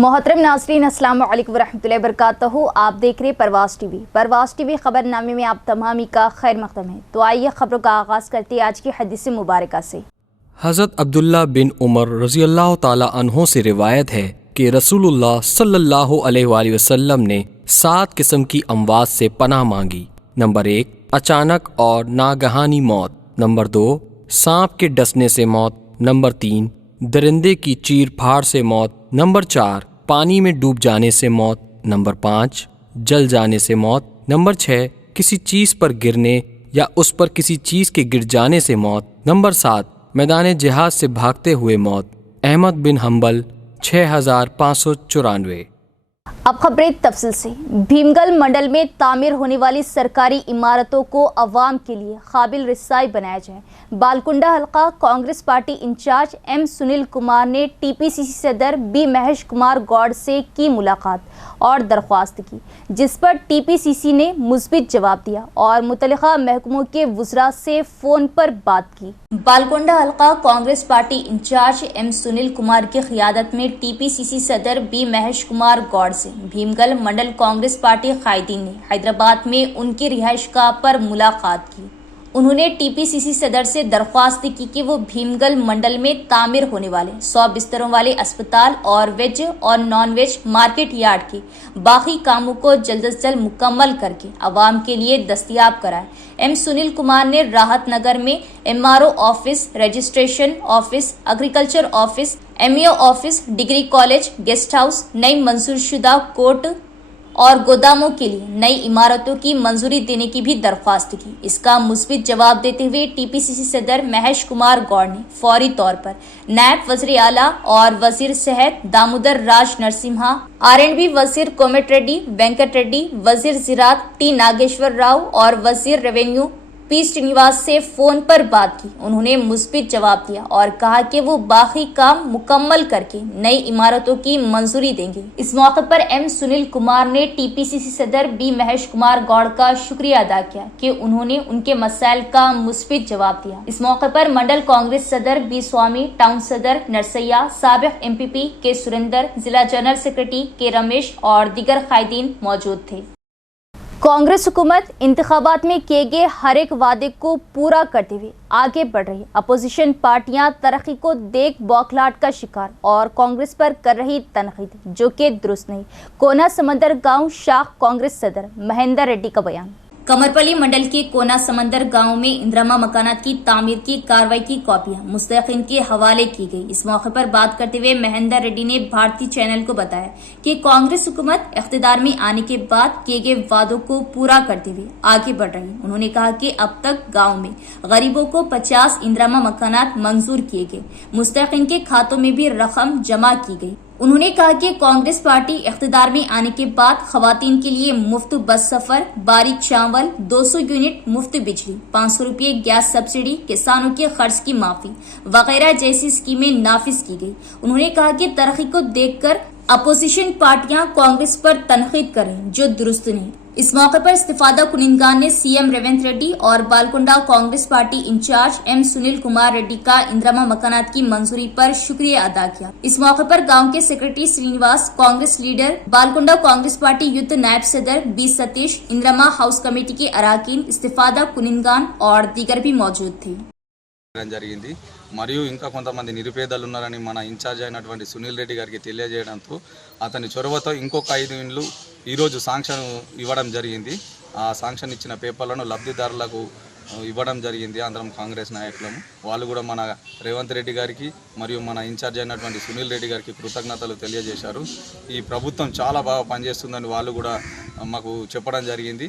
मोहतरम नाज़रीन, अस्सलाम वालेकुम रहमतुल्लाहि वबरकातुहू। आप देख रहे परवाज़ टीवी खबरनामे में आप तमामी का खैर मक़दम है। तो आइए खबरों का आगाज़ करते हैं आज की हदीस मुबारका से। हज़रत अब्दुल्ला बिन उमर रज़ियल्लाहु ताला अन्हो से रिवायत है कि रसूलुल्लाह सल्लल्लाहु अलैहि वसल्लम ने 7 किस्म की अमवात से पनाह मांगी। नंबर 1, अचानक और नागहानी मौत। नंबर 2, सांप के डसने से मौत। नंबर 3, दरिंदे की चीर फाड़ से मौत। नंबर 4, पानी में डूब जाने से मौत। नंबर 5, जल जाने से मौत। नंबर 6, किसी चीज़ पर गिरने या उस पर किसी चीज़ के गिर जाने से मौत। नंबर 7, मैदान जिहाद से भागते हुए मौत। अहमद बिन हम्बल 6594। अब खबरें तफसील से। भीमगल मंडल में तामीर होने वाली सरकारी इमारतों को अवाम के लिए काबिल रसाई बनाया जाए। बालकुंडा हल्का Congress party in charge M Sunil Kumar ने टीपीसीसी सदर बी महेश कुमार गौड़ से की मुलाकात और दरख्वास्त की, जिस पर टीपीसीसी ने मुस्बित जवाब दिया और मुतल्लिका महकमों के वुज़रा से फ़ोन पर बात की। बालकुंडा हल्का Congress party in charge M Sunil Kumar की क़ियादत में टीपीसीसी सदर बी महेश कुमार गौड़ से भीमगल मंडल कांग्रेस पार्टी कायदीन ने हैदराबाद में उनकी रिहाइशगाह पर मुलाकात की। उन्होंने टीपीसीसी सदर से दरख्वास्त की कि वो भीमगल मंडल में तामीर होने वाले 100 बिस्तरों वाले अस्पताल और वेज और नॉन वेज मार्केट यार्ड के बाकी कामों को जल्द से जल्द मुकम्मल करके आवाम के लिए दस्तयाब कराए। एम सुनील कुमार ने राहत नगर में MRO office, registration office, agriculture office, MEO office, degree college, guest house, नई मंजूरशुदा कोर्ट और गोदामों के लिए नई इमारतों की मंजूरी देने की भी दरख्वास्त की। इसका मुस्बित जवाब देते हुए टीपीसीसी सदर महेश कुमार गौड़ ने फौरी तौर पर नायब वज़ीर आला और वजीर सेहत दामोदर राज नरसिम्हा, R&B वजीर कोमट रेड्डी, वेंकट रेड्डी, वजीर ज़राअत टी नागेश्वर राव और वजीर रेवेन्यू पी श्रीनिवास से फोन पर बात की। उन्होंने मुस्बित जवाब दिया और कहा कि वो बाकी काम मुकम्मल करके नई इमारतों की मंजूरी देंगे। इस मौके पर एम सुनील कुमार ने टीपीसीसी सदर बी महेश कुमार गौड़ का शुक्रिया अदा किया कि उन्होंने उनके मसाइल का मुस्बित जवाब दिया। इस मौके पर मंडल कांग्रेस सदर बी स्वामी, टाउन सदर नरसैया, साबिक MPP के सुरेंद्र, जिला जनरल सेक्रेटरी के रमेश और दीगर कायदीन मौजूद थे। कांग्रेस हुकूमत इंतखाबात में किए गए हर एक वादे को पूरा करते हुए आगे बढ़ रही। अपोजिशन पार्टियां तरक्की को देख बौखलाहट का शिकार और कांग्रेस पर कर रही तनकीद जो कि दुरुस्त नहीं। कोना समंदर गांव शाख कांग्रेस सदर महेंद्र रेड्डी का बयान। कमरपल्ली मंडल के कोना समंदर गांव में इंदिरामा मकानात की तामीर की कार्रवाई की कॉपियां मुस्तहिकीन के हवाले की गई। इस मौके पर बात करते हुए महेंद्र रेड्डी ने भारतीय चैनल को बताया कि कांग्रेस हुकूमत इख्तिदार में आने के बाद किए गए वादों को पूरा करते हुए आगे बढ़ रही। उन्होंने कहा कि अब तक गाँव में गरीबों को 50 इंदिरामा मकानात मंजूर किए गए, मुस्तहिकीन के खातों में भी रकम जमा की गई। उन्होंने कहा कि कांग्रेस पार्टी इख्तिदार में आने के बाद खवातीन के लिए मुफ्त बस सफर, बारीक चावल, 200 यूनिट मुफ्त बिजली, 500 रुपये गैस सब्सिडी, किसानों के खर्च की माफी वगैरह जैसी स्कीमें नाफिज की गई। उन्होंने कहा कि तरक्की को देखकर अपोजिशन पार्टियां कांग्रेस पर तनकीद करें जो दुरुस्त नहीं। इस मौके पर इस्तिफादा कुनिंदगान ने सीएम रेवंत रेड्डी और Balkonda Congress party in charge M Sunil Kumar Reddy का इंदिरामा मकानात की मंजूरी पर शुक्रिया अदा किया। इस मौके पर गांव के secretary Srinivas, Congress leader, Balkonda Congress party youth नायब सदर B Satish, Indiramma house committee के अराकीन, इस्तिफादा कुनिंदगान और दीगर भी मौजूद थे। జరిగింది మరియు ఇంకా కొంతమంది నిరుపేదలు ఉన్నారని మన ఇన్ఛార్జ్ అయినటువంటి సునీల్ రెడ్డి గారికి తెలియజేయడంతో అతని చొరవతో ఇంకొక 5 ఇండ్లు ఈరోజు శాంక్షన్ ఇవ్వడం జరిగింది। ఆ శాంక్షన్ ఇచ్చిన పేపర్లను లబ్ధిదారులకు ఇవ్వడం జరిగింది। అందరం కాంగ్రెస్ నాయకులము వాళ్ళు కూడా మన రేవంత్ రెడ్డి గారికి మరియు మన ఇన్ఛార్జ్ అయినటువంటి సునీల్ రెడ్డి గారికి కృతజ్ఞతలు తెలియజేశారు। ఈ ప్రభుత్వం చాలా బాగా పనిచేస్తుందని వాళ్ళు కూడా మాకు చెప్పడం జరిగింది।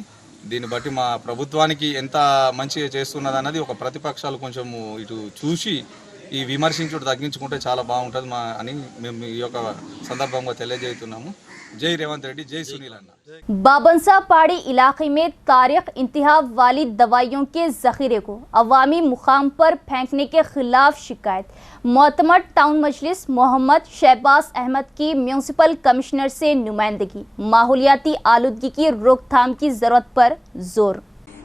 దీన్ని బట్టి మా ప్రభుత్వానికి ఎంత మంచిగా చేస్తున్నదన్నది ఒక ప్రతిపక్షాలు కొంచెం ఇటు చూసి ఈ విమర్శించుడు తగ్గించుకుంటే చాలా బాగుంటుంది అని మేము ఈ యొక్క సందర్భంగా తెలియజేస్తున్నాము। जय रेवंत रेड्डी, जय सुनील अन्ना। बाबनसा पहाड़ी इलाके में तारीख इंतहा वाली दवाइयों के जखीरे को अवामी मुकाम पर फेंकने के खिलाफ शिकायत। मोतमद टाउन मजलिस मोहम्मद शहबाज अहमद की म्यूनसिपल कमिश्नर से नुमाइंदगी। माहौलियाती आलूदगी की रोकथाम की जरूरत पर जोर।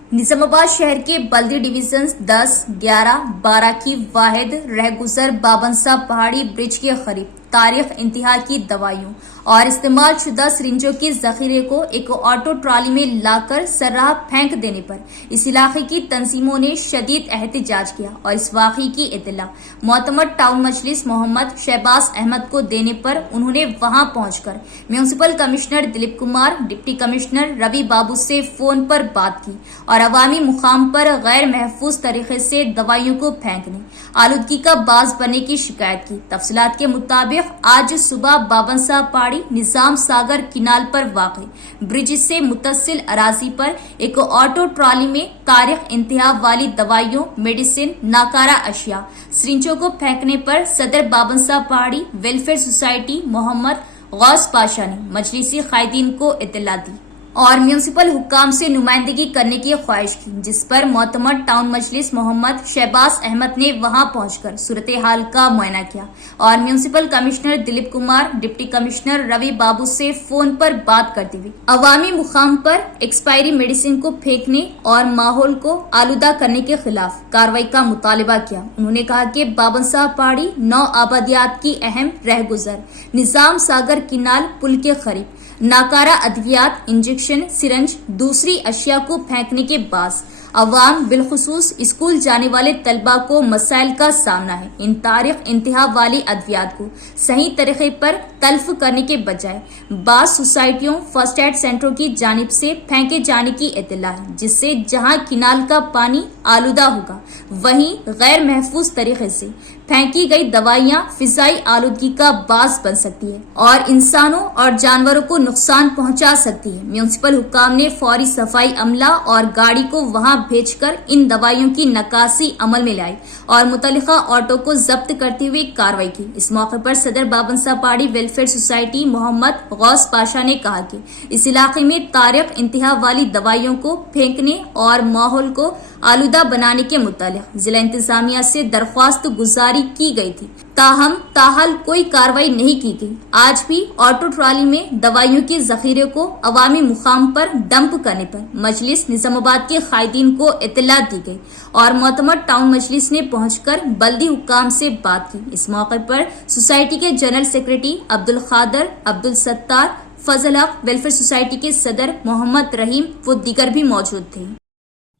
निजामाबाद शहर के बल्दी डिवीजन 10, 11, 12 की वाहिद रहगुजर बाबनसा पहाड़ी ब्रिज के करीब तारीख इंतहा की दवाइयों और इस्तेमाल शुदा सिरिंजों के जखीरे को एक ऑटो ट्रॉली में लाकर सर्राह फेंक देने पर इस इलाके की तंजीमों ने शदीद एहतजाज किया और इस वाक़ई की इत्तला मोतमद टाउन मजलिस मोहम्मद शहबाज अहमद को देने पर उन्होंने वहां पहुंचकर municipal commissioner Dilip Kumar, deputy commissioner Ravi Babu से फोन पर बात की और अवामी मुकाम पर गैर महफूज तरीके से दवाइयों को फेंकने, आलूदगी का बाज बनने की शिकायत की। तफसीलात के मुताबिक आज सुबह बाबनशाह पहाड़ी निजाम सागर किनाल पर वाक़ई ब्रिज से मुत्तसिल अराजी पर एक ऑटो ट्रॉली में तारीख इंतहा वाली दवाइयों, मेडिसिन, नाकारा अशिया, सिरिंजों को फेंकने पर सदर बाबनशाह पहाड़ी वेलफेयर सोसाइटी मोहम्मद गौस पाशा ने मजलिसी कायदीन को इत्तला दी और म्यूनिसिपल हुक्काम से नुमाइंदगी करने की ख्वाहिश की, जिस पर मोतमद टाउन मजलिस मोहम्मद शहबाज अहमद ने वहां पहुंचकर सूरत हाल का मुआयना किया और municipal commissioner Dilip Kumar, deputy commissioner Ravi Babu से फोन पर बात करते हुए अवामी मुकाम पर एक्सपायरी मेडिसिन को फेंकने और माहौल को आलूदा करने के खिलाफ कार्रवाई का मुतालबा किया। उन्होंने कहा कि बाबनशाह पहाड़ी 9 आबादियात की अहम रहगुजर निजाम सागर किनाल पुल के करीब नाकारा अद्वियात, इंजेक्शन, सिरंज, दूसरी अशिया को फेंकने के बाद अवाम बिलखुसूस स्कूल जाने वाले तलबा को मसाइल का सामना है। इन तारीख इंतहा वाली अद्वियात को सही तरीके पर तल्फ करने के बजाय बास सोसाइटियों, फर्स्ट एड सेंटरों की जानिब से फेंके जाने की इत्तला है, जिससे जहां किनाल का पानी आलूदा होगा वहीं गैर महफूज तरीके से फेंकी गई दवाइयां फिजाई आलूदगी का बास बन सकती है और इंसानों और जानवरों को नुकसान पहुंचा सकती है। म्यूनिसिपल हुक्काम ने फौरी सफाई अमला और गाड़ी को वहां भेजकर इन दवाइयों की नकासी अमल में लाई और मुतल्लिका ऑटो को जब्त करते हुए कार्रवाई की। इस मौके पर सदर बाबनशाह पहाड़ी वेलफेयर सोसाइटी मोहम्मद गौस पाशा ने कहा कि इस इलाके में तारीख इंतहा वाली दवाइयों को फेंकने और माहौल को आलूदा बनाने के मुतालिक जिला इंतजामिया से दरख्वास्त गुजारी की गई थी, ताहम ताहाल कोई कार्रवाई नहीं की गई। आज भी ऑटो ट्रॉली में दवाइयों के जखीरे को अवामी मुकाम पर डंप करने पर मजलिस निजामाबाद के कायदीन को इत्तला दी गई और मोतमद टाउन मजलिस ने पहुंचकर बल्दी हुक्काम से बात की। इस मौके पर सोसाइटी के जनरल सेक्रेटरी अब्दुल खादर, अब्दुल सत्तार, फजल हक, वेलफेयर सोसाइटी के सदर मोहम्मद रहीम व दीगर भी मौजूद थे।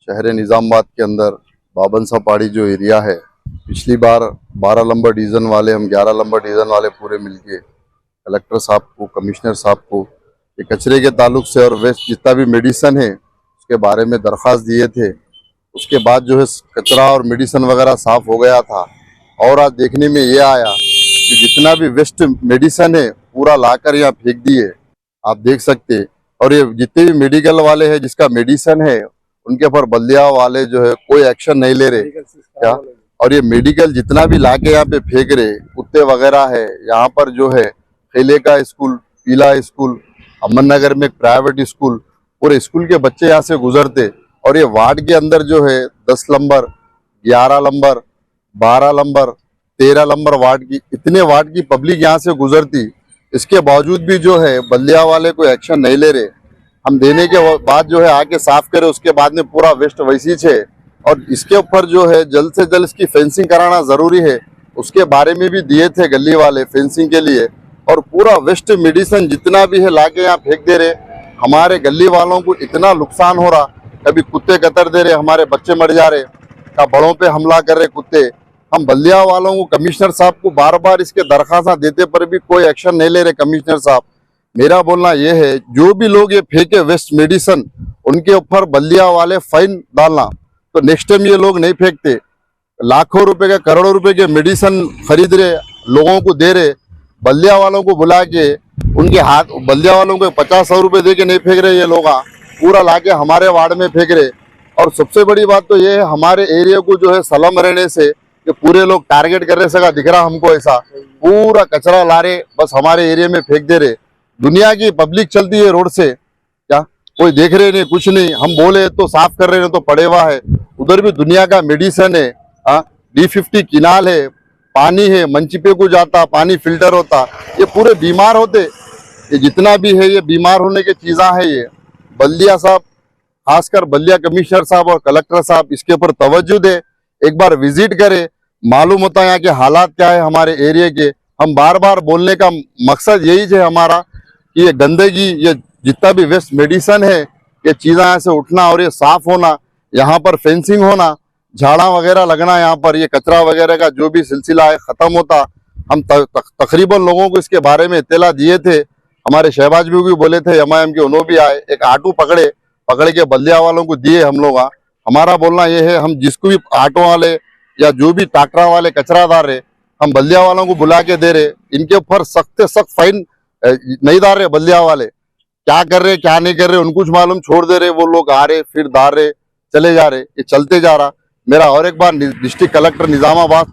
शहर निजामाबाद के अंदर बाबनशाह पहाड़ी जो एरिया है, पिछली बार 12 नंबर डिवीज़न वाले, हम 11 नंबर डिवीज़न वाले पूरे मिलके कलेक्टर साहब को, कमिश्नर साहब को ये कचरे के ताल्लुक से और वेस्ट जितना भी मेडिसन है उसके बारे में दरख्वास्त दिए थे। उसके बाद जो है कचरा और मेडिसन वगैरह साफ़ हो गया था और आज देखने में ये आया कि जितना भी वेस्ट मेडिसन है पूरा लाकर यहाँ फेंक दिए, आप देख सकते। और ये जितने भी मेडिकल वाले हैं जिसका मेडिसन है उनके ऊपर बल्दिया वाले जो है कोई एक्शन नहीं ले रहे क्या। और ये मेडिकल जितना भी लाके यहाँ पे फेंक रहे, कुत्ते वगैरह है। यहाँ पर जो है खेले का स्कूल, पीला स्कूल, अमन नगर में एक प्राइवेट स्कूल, पूरे स्कूल के बच्चे यहाँ से गुजरते और ये वार्ड के अंदर जो है 10 number, 11 number, 12 number, 13 number ward की, इतने वार्ड की पब्लिक यहाँ से गुजरती। इसके बावजूद भी जो है बल्दिया वाले कोई एक्शन नहीं ले रहे। हम देने के बाद जो है आके साफ करे, उसके बाद में पूरा वेस्ट वैसी है। और इसके ऊपर जो है जल्द से जल्द इसकी फेंसिंग कराना ज़रूरी है। उसके बारे में भी दिए थे गली वाले फेंसिंग के लिए। और पूरा वेस्ट मेडिसिन जितना भी है लाके यहाँ फेंक दे रहे। हमारे गली वालों को इतना नुकसान हो रहा, कभी कुत्ते कतर दे रहे, हमारे बच्चे मर जा रहे, का बड़ों पे हमला कर रहे कुत्ते। हम बल्दिया वालों को, कमिश्नर साहब को बार बार इसके दरख्वास्त देते पर भी कोई एक्शन नहीं ले रहे कमिश्नर साहब। मेरा बोलना ये है, जो भी लोग ये फेंके वेस्ट मेडिसिन उनके ऊपर बल्दिया वाले फाइन डालना, तो नेक्स्ट टाइम ये लोग नहीं फेंकते। लाखों रुपए के, करोड़ों रुपए के मेडिसिन खरीद रहे, लोगों को दे रहे, बल्दिया वालों को बुला के उनके हाथ, बल्दिया वालों को 50-100 रुपए दे के नहीं फेंक रहे ये लोग, पूरा लाके हमारे वार्ड में फेंक रहे। और सबसे बड़ी बात तो ये है, हमारे एरिया को जो है सलम रहने से कि पूरे लोग टारगेट कर रहे सका दिख रहा हमको, ऐसा पूरा कचरा ला रहे, बस हमारे एरिया में फेंक दे रहे। दुनिया की पब्लिक चलती है रोड से, क्या कोई देख रहे नहीं, कुछ नहीं। हम बोले तो साफ कर रहे हैं तो पड़े हुआ है। उधर भी दुनिया का मेडिसिन है, D50 किनाल है, पानी है, मंचिपे को जाता, पानी फिल्टर होता, ये पूरे बीमार होते। ये जितना भी है ये बीमार होने की चीज़ें हैं। ये बल्दिया साहब, खासकर बल्दिया कमिश्नर साहब और कलेक्टर साहब इसके ऊपर तवज्जो दे, एक बार विजिट करे, मालूम होता है यहाँ के हालात क्या है हमारे एरिया के। हम बार बार बोलने का मकसद यही है हमारा कि ये गंदगी, ये जितना भी वेस्ट मेडिसन है, ये चीज़ें यहाँ से उठना और ये साफ होना, यहाँ पर फेंसिंग होना, झाड़ा वगैरह लगना, यहाँ पर ये कचरा वगैरह का जो भी सिलसिला है ख़त्म होता। हम तकरीबन लोगों को इसके बारे में इत्तला दिए थे, हमारे शहबाज भी बोले थे, एमआईएम के उन्होंने भी आए, एक ऑटो पकड़ के बल्दिया वालों को दिए हम लोग। हमारा बोलना ये है, हम जिसको भी ऑटो वाले या जो भी ट्रैक्टर वाले कचरादार है, हम बल्दिया वालों को बुला के दे रहे, इनके ऊपर सख्त से सख्त फाइन नहीं डाल रहे। बल्दिया वाले क्या कर रहे क्या नहीं कर रहे उनको कुछ मालूम, छोड़ दे रहे, वो लोग आ रहे फिर डाल रहे चले जा रहे, ये चलते जा रहा। मेरा और एक बार डिस्ट्रिक्ट कलेक्टर निजामाबाद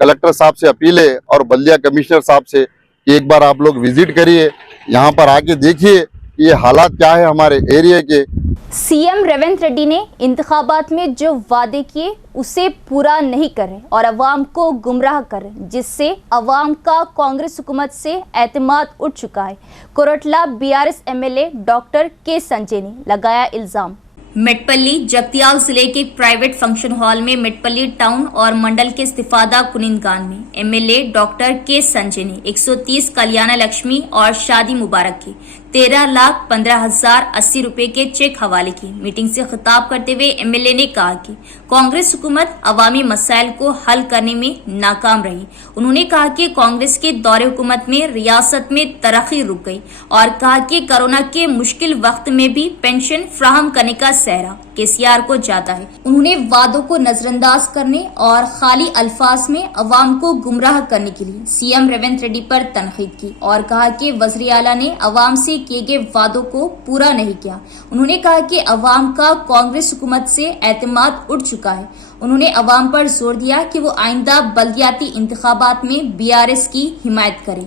कलेक्टर साहब से अपील है और बल्दिया कमिश्नर साहब से कि एक बार आप लोग विजिट करिए, यहाँ पर आके देखिए ये हालात क्या है हमारे एरिया के। सीएम रेवंत रेड्डी ने इंतखाबात में जो वादे किए उसे पूरा नहीं कर रहे और अवाम को गुमराह कर रहे, जिससे अवाम का कांग्रेस हुकूमत से एतमाद उठ चुका है। कोरटला बीआरएस एमएलए डॉक्टर के संजय ने लगाया इल्जाम। मेटपल्ली जगतियाल जिले के एक प्राइवेट फंक्शन हॉल में मेटपल्ली टाउन और मंडल के इस्तिफादा कुनिंदगान में एमएलए डॉक्टर के संजय ने 130 कल्याण लक्ष्मी और शादी मुबारक की 13,15,080 रुपए के चेक हवाले की। मीटिंग से खिताब करते हुए एमएलए ने कहा कि कांग्रेस हुकूमत अवामी मसाइल को हल करने में नाकाम रही। उन्होंने कहा कि कांग्रेस के दौरे हुकूमत में रियासत में तरक्की रुक गई और कहा कि कोरोना के मुश्किल वक्त में भी पेंशन फ्राहम करने का सहरा केसीआर को जाता है। उन्होंने वादों को नजरअंदाज करने और खाली अल्फाज में अवाम को गुमराह करने के लिए सीएम रेवंत रेड्डी पर तनकीद की और कहा कि वज़ीर आला ने अवाम से किए गए वादों को पूरा नहीं किया। उन्होंने कहा कि अवाम का कांग्रेस हुकूमत से एतमाद उठ चुका है। उन्होंने अवाम पर जोर दिया कि वो आइंदा बल्दियाती इंतखाबात में बीआरएस की हिमायत करें।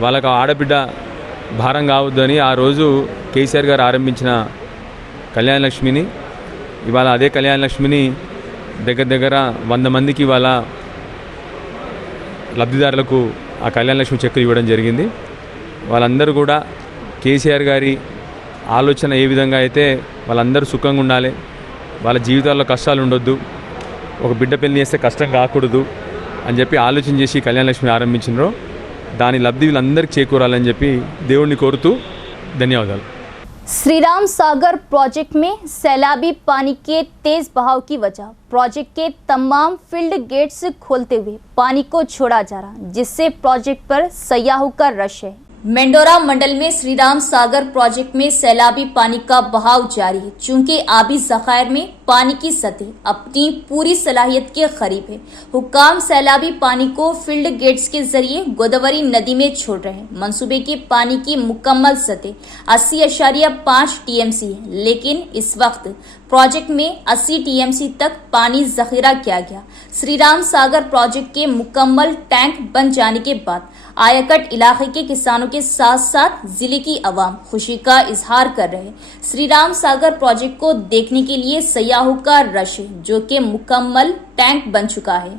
వాళ్ళకి ఆడబిడ్డ భారం కావద్దని ఆ రోజు కేసీఆర్ గారు ఆరంభించిన కళ్యాణ లక్ష్మిని ఇవాళ అదే కళ్యాణ లక్ష్మిని దగ్గర 100 మందికి ఇవాళ లబ్ధిదారులకు ఆ కళ్యాణ లక్ష్మి చెక్కులు ఇవ్వడం జరిగింది. వాళ్ళందరూ కూడా కేసీఆర్ గారి ఆలోచన ఏ విధంగా అయితే వాళ్ళందరూ సుఖంగా ఉండాలి, వాళ్ళ జీవితాల్లో కష్టాలు ఉండొద్దు, ఒక బిడ్డ పెళ్లి చేస్తే కష్టం కాకూడదు అని చెప్పి ఆలోచన చేసి కళ్యాణ లక్ష్మిని ఆరంభించినారో దాని లబ్ధి వీళ్ళందరికీ చేకూరాలని చెప్పి దేవుణ్ణి కోరుతూ ధన్యవాదాలు. श्रीराम सागर प्रोजेक्ट में सैलाबी पानी के तेज बहाव की वजह प्रोजेक्ट के तमाम फील्ड गेट्स खोलते हुए पानी को छोड़ा जा रहा, जिससे प्रोजेक्ट पर सयाहों का रश है। मेंडोरा मंडल में श्रीराम सागर प्रोजेक्ट में सैलाबी पानी का बहाव जारी है। चूंकि आबी ज़खायर में पानी की सतह अपनी पूरी सलाहियत के करीब है, हुक्काम सैलाबी पानी को फील्ड गेट्स के जरिए गोदावरी नदी में छोड़ रहे हैं। मंसूबे के पानी की मुकम्मल सतह 80.5 टीएमसी है, लेकिन इस वक्त प्रोजेक्ट में 80 टीएमसी तक पानी जखीरा किया गया। श्रीराम सागर प्रोजेक्ट के मुकम्मल टैंक बन जाने के बाद आयाकट इलाके के किसानों के साथ साथ जिले की आवाम खुशी का इजहार कर रहे हैं। श्रीराम सागर प्रोजेक्ट को देखने के लिए सयाहों का रश है, जो कि मुकम्मल टैंक बन चुका है।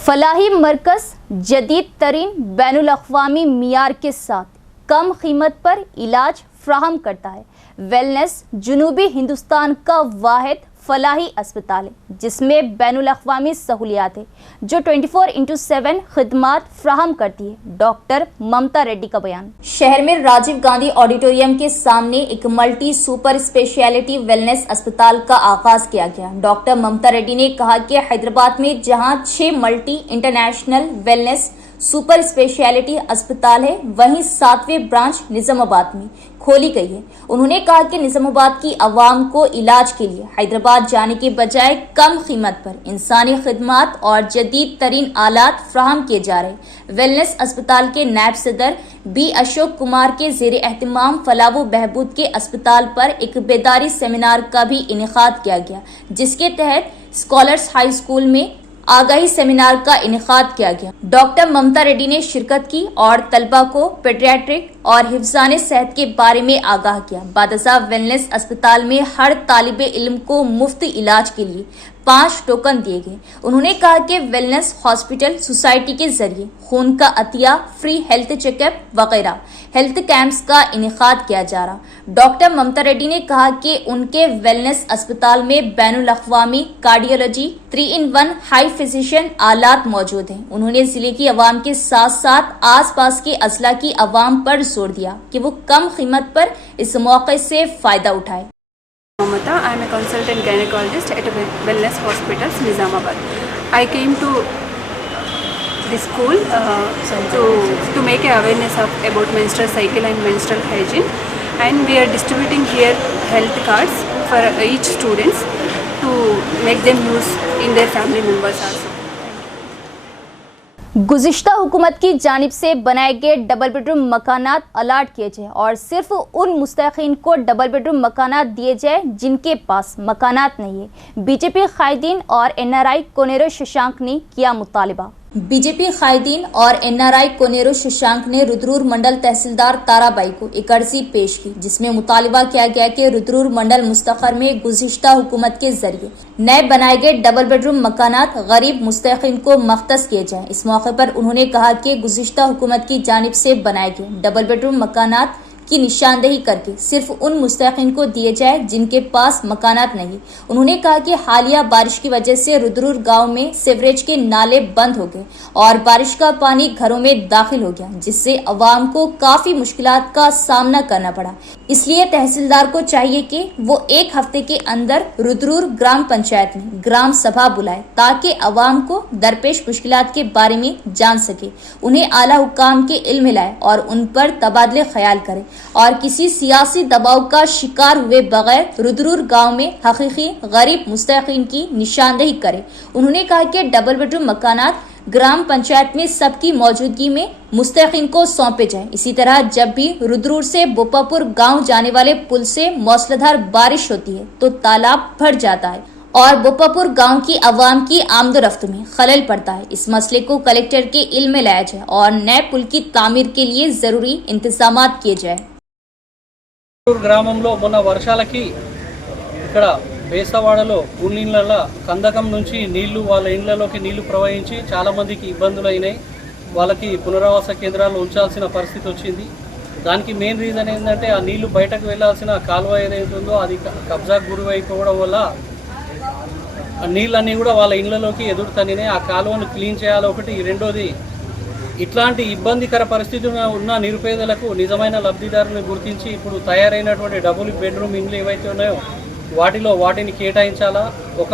फलाही मरकज जदीद तरीन बैनुल अक़वामी मियार के साथ कम कीमत पर इलाज फ्राहम करता है। वेलनेस जनूबी हिंदुस्तान का वाहिद फलाही अस्पताल है जिसमें बैनुल अक़वामी सहूलियात है, जो 24/7 खिदमात फ्राहम करती है। डॉक्टर ममता रेड्डी का बयान। शहर में राजीव गांधी ऑडिटोरियम के सामने एक मल्टी सुपर स्पेशलिटी वेलनेस अस्पताल का आगाज किया गया। डॉक्टर ममता रेड्डी ने कहा कि हैदराबाद में जहां 6 multi international wellness super speciality अस्पताल है, वहीं 7वें ब्रांच निजामाबाद में खोली गई है। उन्होंने कहा कि निजामाबाद की आवाम को इलाज के लिए हैदराबाद जाने के बजाय कम कीमत पर इंसानी खिदमात और जदीद तरीन आलात फ्राहम किए जा रहे। वेलनेस अस्पताल के नायब सदर बी अशोक कुमार के जेर एहतमाम फलाह व बहबूद के अस्पताल पर एक बेदारी सेमिनार का भी इनेकाद किया गया, जिसके तहत स्कॉलर्स हाई स्कूल में आगाही सेमिनार का इनेकाद किया गया। डॉक्टर ममता रेड्डी ने शिरकत की और तलबा को पेडियाट्रिक, और हिफ्ज़ाने सेहत के बारे में आगाह किया। बादशाह वेलनेस अस्पताल में हर तालिबे इल्म को मुफ्त इलाज के लिए 5 टोकन दिए गए। उन्होंने कहा कि वेलनेस हॉस्पिटल सोसाइटी के जरिए खून का अतिया, फ्री हेल्थ चेकअप वगैरह हेल्थ कैंप्स का इनेकाद किया जा रहा। डॉक्टर ममता रेड्डी ने कहा कि उनके वेलनेस अस्पताल में बैनुल अक़वामी कार्डियोलॉजी 3-in-1 हाई फिजिशियन आलात मौजूद हैं। उन्होंने जिले की आवाम के साथ साथ आस पास के अजला की आवाम पर जोर दिया कि वो कम कीमत पर इस मौके से फायदा उठाए। Mamata, I am a consultant gynecologist at Wellness Hospitals, Nizamabad. I came to this school to make a awareness about menstrual cycle and menstrual hygiene, and we are distributing here health cards for each students to make them use in their family members also. गुज़िश्ता हुकूमत की जानिब से बनाए गए double bedroom मकानात allot किए जाए और सिर्फ उन मुस्तहिक़ीन को डबल बेडरूम मकानात दिए जाए जिनके पास मकानात नहीं है। बीजेपी कायदीन और NRI कोनेरो शशांक ने किया मुतालिबा। बीजेपी कायदीन और NRI कोनेरो शशांक ने रुद्रूर मंडल तहसीलदार ताराबाई को एक अर्जी पेश की, जिसमें मुतालिबा किया गया कि रुद्रूर मंडल मुस्तखर में गुज़िश्ता हुकूमत के जरिए नए बनाए गए डबल बेडरूम मकानात गरीब मुस्तहिक़ीन को मख्तस किए जाएं। इस मौके पर उन्होंने कहा कि गुज़िश्ता हुकूमत की जानिब से बनाए गए डबल बेडरूम मकानात की निशानदेही करके सिर्फ उन मुस्तहिक़ीन को दिए जाए जिनके पास मकानात नहीं। उन्होंने कहा कि हालिया बारिश की वजह से रुद्रूर गांव में सीवरेज के नाले बंद हो गए और बारिश का पानी घरों में दाखिल हो गया, जिससे अवाम को काफी मुश्किलात का सामना करना पड़ा। इसलिए तहसीलदार को चाहिए कि वो 1 हफ्ते के अंदर रुद्रूर ग्राम पंचायत में ग्राम सभा बुलाए ताकि अवाम को दरपेश मुश्किलात के बारे में जान सके, उन्हें आला हुकाम के इल्म लाए और उन पर तबादले ख्याल करे और किसी सियासी दबाव का शिकार हुए बगैर रुद्रूर गांव में हकीकी गरीब मुस्तहिक़ीन की निशानदेही करे। उन्होंने कहा कि डबल बेडरूम मकानात ग्राम पंचायत में सबकी मौजूदगी में मुस्तहिक़ीन को सौंपे जाएं। इसी तरह जब भी रुद्रूर से बोपापुर गांव जाने वाले पुल से मौसलाधार बारिश होती है तो तालाब भर जाता है और बोपापुर गांव की आवाम की आमदोरफ्त में खलल पड़ता है। इस मसले को कलेक्टर के इल्म में लाया जाए और नए पुल की तामीर के लिए जरूरी इंतजामात किए जाए। గ్రామంలో మొన్న వర్షాలకి ఇక్కడ బేసవాడలో కూలీల కందకం నుంచి నీళ్లు వాళ్ళ ఇళ్లలోకి నీళ్లు ప్రవహించి చాలా మందికి ఇబ్బందులు అయినాయి. వాళ్ళకి పునరావాస కేంద్రాల్లో ఉంచాల్సిన పరిస్థితి వచ్చింది. దానికి మెయిన్ రీజన్ ఏంటంటే ఆ నీళ్లు బయటకు వెళ్లాల్సిన కాలువ ఏదైతే ఉందో అది కబ్జాకు గురైపోవడం వల్ల ఆ నీళ్ళన్నీ కూడా వాళ్ళ ఇళ్లలోకి ఎదురుతనినే ఆ కాలువను క్లీన్ చేయాలి. ఒకటి, రెండోది ఇట్లాంటి ఇబ్బందికర పరిస్థితుల్లో ఉన్న నిరుపేదలకు నిజమైన లబ్ధిదారులను గుర్తించి ఇప్పుడు తయారైనటువంటి డబుల్ బెడ్రూమ్ ఇండ్లు ఏవైతే ఉన్నాయో వాటిని కేటాయించాలా. ఒక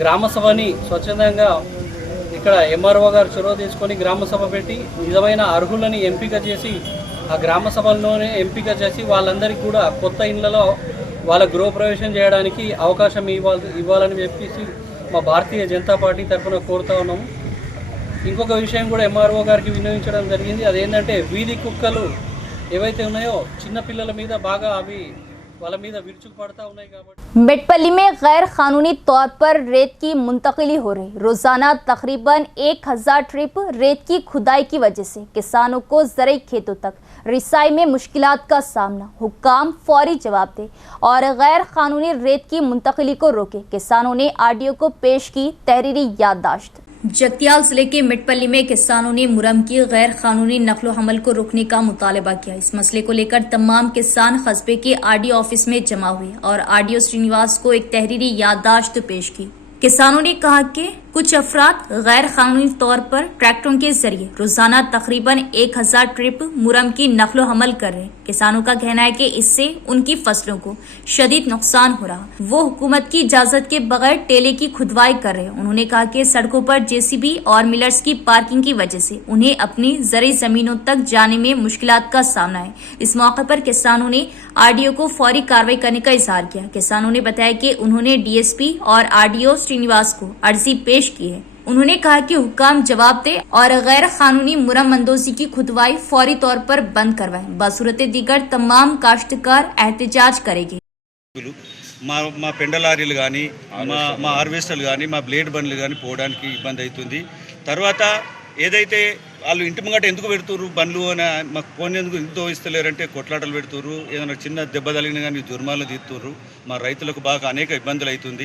గ్రామ సభని స్వచ్ఛందంగా ఇక్కడ MRO గారు చొరవ తీసుకొని గ్రామ సభ పెట్టి నిజమైన అర్హులని ఎంపిక చేసి ఆ గ్రామ సభల్లోనే ఎంపిక చేసి వాళ్ళందరికీ కూడా కొత్త ఇళ్లలో వాళ్ళ గృహప్రవేశం చేయడానికి అవకాశం ఇవ్వాలని చెప్పేసి మా భారతీయ జనతా పార్టీ తరఫున కోరుతా ఉన్నాము. ఇంకొక విషయం కూడా MRO గారికి వినియోగించడం జరిగింది. అదేంటంటే వీధి కుక్కలు ఏవైతే ఉన్నాయో చిన్న పిల్లల మీద బాగా అవి వాళ్ళ మీద విరుచుకు పడతా ఉన్నాయి కాబట్టి मेटपल्ली में गैर कानूनी तौर पर रेत की मुंतकिली हो रही। रोजाना तकरीबन 1000 ट्रिप रेत की खुदाई की वजह से किसानों को ज़रूरी खेतों तक रिसाई में मुश्किलात का सामना। हुक्काम फौरी जवाब दे और गैर कानूनी रेत की मुंतकिली को रोके। किसानों ने RDO को पेश की तहरीरी याददाश्त। जगतियाल जिले के मिटपल्ली में किसानों ने मुरम की गैर कानूनी नकलो हमल को रोकने का मुतालबा किया। इस मसले को लेकर तमाम किसान कस्बे के RDO ऑफिस में जमा हुए और RDO श्रीनिवास को एक तहरीरी याददाश्त पेश की। किसानों ने कहा कि कुछ अफराद गैर कानूनी तौर पर ट्रैक्टरों के जरिए रोजाना तकरीबन 1000 ट्रिप मुरम की नकलो हमल कर रहे हैं। किसानों का कहना है कि इससे उनकी फसलों को शदीद नुकसान हो रहा। वो हुकूमत की इजाजत के बगैर टेले की खुदवाई कर रहे हैं। उन्होंने कहा कि सड़कों पर JCB और मिलर्स की पार्किंग की वजह से उन्हें अपनी ज़रूरी जमीनों तक जाने में मुश्किलात का सामना है। इस मौके पर किसानों ने RDO को फौरी कार्रवाई करने का इजहार किया। किसानों ने बताया कि उन्होंने DSP और RDO श्रीनिवास को अर्जी पेश की है। उन्होंने कहा कि हुक्काम जवाब दे और गैर कानूनी मुरम अंदोजी की खुदवाई फौरी तौर पर बंद करवाए। बसूरत दीगर तमाम काश्तकार एहतजाज करेंगे। మా పెండ లారీలు కానీ మా హార్వెస్టర్లు కానీ మా బ్లేడ్ బండ్లు కానీ పోవడానికి ఇబ్బంది అవుతుంది. తర్వాత ఏదైతే వాళ్ళు ఇంటి ముంగట ఎందుకు పెడుతుర్రు బండ్లు అని మాకు ఫోన్ ఎందుకు ఇంతో ఇస్తలేరంటే కొట్లాటలు పెడుతుర్రు, ఏదైనా చిన్న దెబ్బ తగిలిన కానీ జుర్మాలు తీస్తుర్రు. మా రైతులకు బాగా అనేక ఇబ్బందులు అవుతుంది.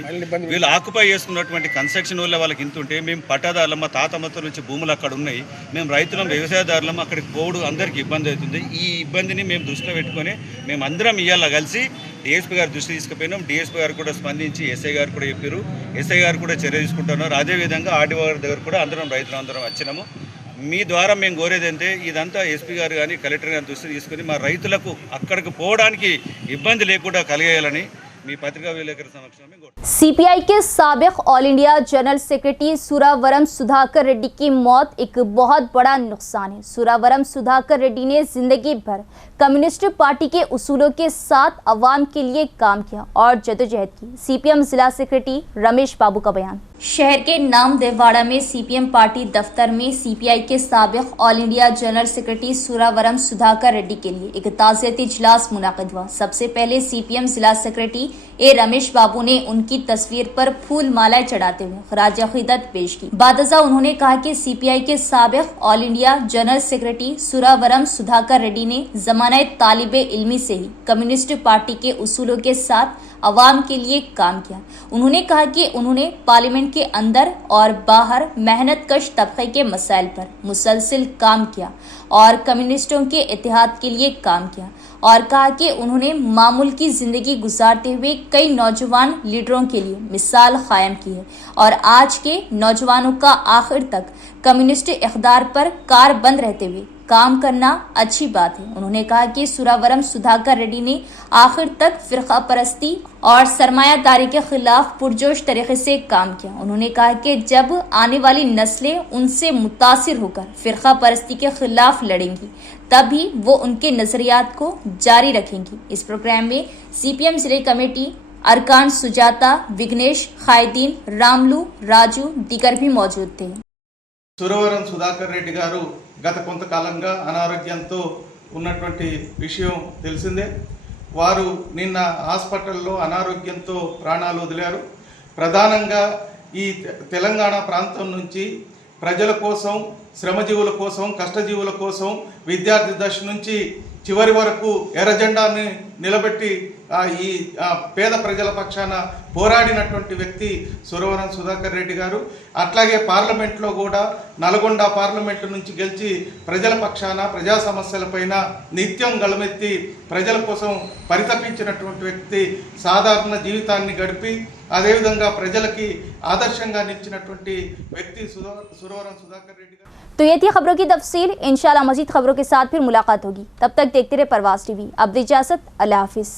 వీళ్ళు ఆక్యుపై చేసుకున్నటువంటి కన్స్ట్రక్షన్ వల్ల వాళ్ళకి ఇంత ఉంటే, మేము పట్టాదారులం, మా తాతమ్మతో నుంచి భూములు అక్కడ ఉన్నాయి, మేము రైతులం వ్యవసాయదారులం, అక్కడికి పోవడం అందరికీ ఇబ్బంది అవుతుంది. ఈ ఇబ్బందిని మేము దృష్టిలో పెట్టుకొని మేము అందరం ఇవాళ కలిసి డిఎస్పీ గారు దృష్టి తీసుకుపోయినాం. డిఎస్పీ గారు కూడా స్పందించి ఎస్ఐ గారు కూడా చెప్పారు, ఎస్ఐ గారు కూడా చర్య తీసుకుంటున్నారు. అదేవిధంగా ఆర్డీఓ గారి దగ్గర కూడా అందరం రైతులందరం వచ్చినాము. మీ ద్వారా మేము కోరేది అంటే ఇదంతా ఎస్పీ గారు కానీ కలెక్టర్ గారి దృష్టి తీసుకుని మా రైతులకు అక్కడికి పోవడానికి ఇబ్బంది లేకుండా కలిగేయాలని మీ పత్రికా విలేకరుల సమక్షంలో మేము కోరుతున్నాం. सीपीआई के साबिक all India general secretary Suravaram Sudhakar Reddy की मौत एक बहुत बड़ा नुकसान है। सुरावरम सुधाकर रेड्डी ने जिंदगी भर कम्युनिस्ट पार्टी के उसूलों के साथ अवाम के लिए काम किया और जदोजहद की। सीपीएम जिला सेक्रेटरी रमेश बाबू का बयान। शहर के नामदेववाड़ा में सीपीएम पार्टी दफ्तर में सीपीआई के साबिक all India general secretary Suravaram Sudhakar Reddy के लिए एक ताज़ियती इजलास मुनाकिद हुआ। सबसे पहले सीपीएम जिला सेक्रेटरी ए रमेश बाबू ने उनकी तस्वीर पर फूल मालाएं चढ़ाते हुए खराज अकीदत पेश की। बादजा उन्होंने कहा कि सीपीआई के साबिक all India general secretary Suravaram Sudhakar Reddy ने जमाने तालिबे इल्मी से ही कम्युनिस्ट पार्टी के उसूलों के साथ अवाम के लिए काम किया। उन्होंने कहा कि उन्होंने पार्लियामेंट के अंदर और बाहर मेहनत कश तबके के मसाइल पर मुसलसल काम किया और कम्युनिस्टों के इत्तेहाद के लिए काम किया और कहा कि उन्होंने मामूल की जिंदगी गुजारते हुए कई नौजवान लीडरों के लिए मिसाल कायम की है और आज के नौजवानों का आखिर तक कम्युनिस्ट इक़्तिदार पर कारबंद रहते हुए काम करना अच्छी बात है। उन्होंने कहा कि सुरावरम सुधाकर रेड्डी ने आखिर तक फिरका परस्ती और सरमायादारी के खिलाफ पुरजोश तरीके से काम किया। उन्होंने कहा कि जब आने वाली नस्लें उनसे मुतासिर होकर फिरका परस्ती के खिलाफ लड़ेंगी तभी वो उनके नजरियात को जारी रखेंगी। इस प्रोग्राम में सीपीएम जिले कमेटी अरकान सुजाता, विघ्नेश, खायदीन, रामलू, राजू दीगर भी मौजूद थे। సురవరం సుధాకర్ రెడ్డి గారు గత కొంతకాలంగా అనారోగ్యంతో ఉన్నటువంటి విషయం తెలిసిందే. వారు నిన్న హాస్పిటల్లో అనారోగ్యంతో ప్రాణాలు వదిలారు. ప్రధానంగా ఈ తెలంగాణ ప్రాంతం నుంచి ప్రజల కోసం, శ్రమజీవుల కోసం, కష్టజీవుల కోసం విద్యార్థి దశ నుంచి చివరి వరకు ఎర్రజెండాని నిలబెట్టి ఈ పేద ప్రజల పక్షాన పోరాడినటువంటి వ్యక్తి సురవరం సుధాకర్ రెడ్డి గారు. అట్లాగే పార్లమెంట్లో కూడా నల్గొండ పార్లమెంటు నుంచి గెలిచి ప్రజల పక్షాన, ప్రజా సమస్యలపైన నిత్యం గళమెత్తి ప్రజల కోసం పరితపించినటువంటి వ్యక్తి. సాధారణ జీవితాన్ని గడిపి అదేవిధంగా ప్రజలకి ఆదర్శంగా నిలిచినటువంటి వ్యక్తి సురవరం సుధాకర్ రెడ్డి గారు. तो ये थी खबरों की तफसील। इंशाल्लाह मजीद खबरों के साथ फिर मुलाकात होगी। तब तक देखते रहे परवास टीवी। अब इजाजत, अल्लाह हाफिज।